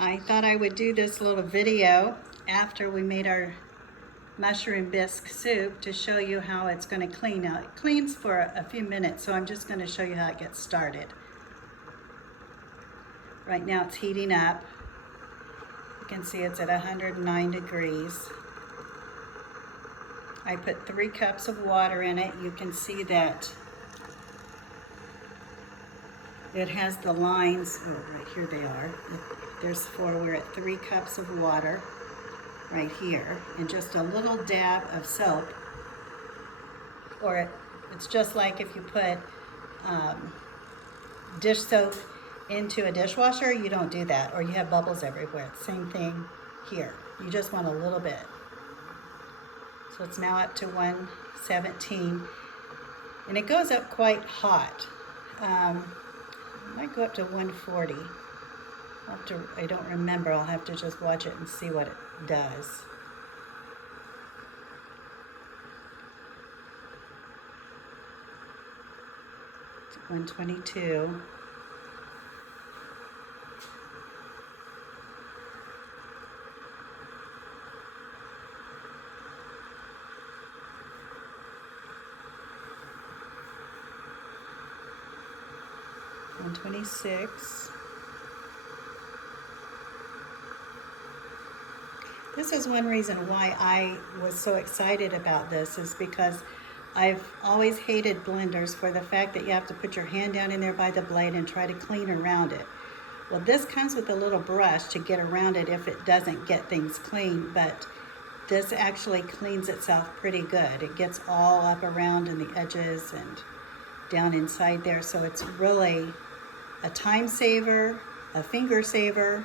I thought I would do this little video after we made our mushroom bisque soup to show you how it's going to clean. Now it cleans for a few minutes, so I'm just going to show you how it gets started. Right now it's heating up. You can see it's at 109 degrees. I put 3 cups of water in it. You can see that it has the lines. Oh, right here they are. There's 4. We're at 3 cups of water right here, and just a little dab of soap. Or it's just like if you put dish soap into a dishwasher, you don't do that, or you have bubbles everywhere. Same thing here. You just want a little bit. So it's now up to 117, and it goes up quite hot. It might go up to 140. I don't remember. I'll have to just watch it and see what it does. It's 122. $126. This is one reason why I was so excited about this, is because I've always hated blenders for the fact that you have to put your hand down in there by the blade and try to clean around it. Well, this comes with a little brush to get around it if it doesn't get things clean, but this actually cleans itself pretty good. It gets all up around in the edges and down inside there, so it's really a time saver, a finger saver,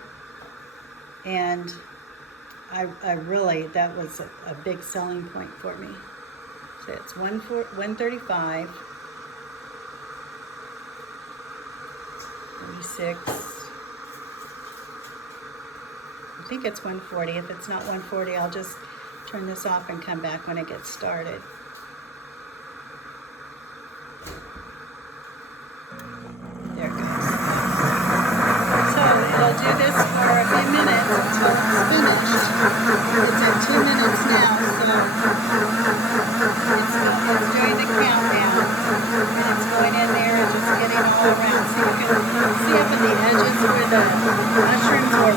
and I really, that was a big selling point for me. So it's 135, 36. I think it's 140. If it's not 140, I'll just turn this off and come back when it gets started. There it goes. So it'll do this for a few minutes until it's finished. It's at 2 minutes now, so it's doing the countdown, and it's going in there and just getting all around. So you can see up at the edges where the mushrooms were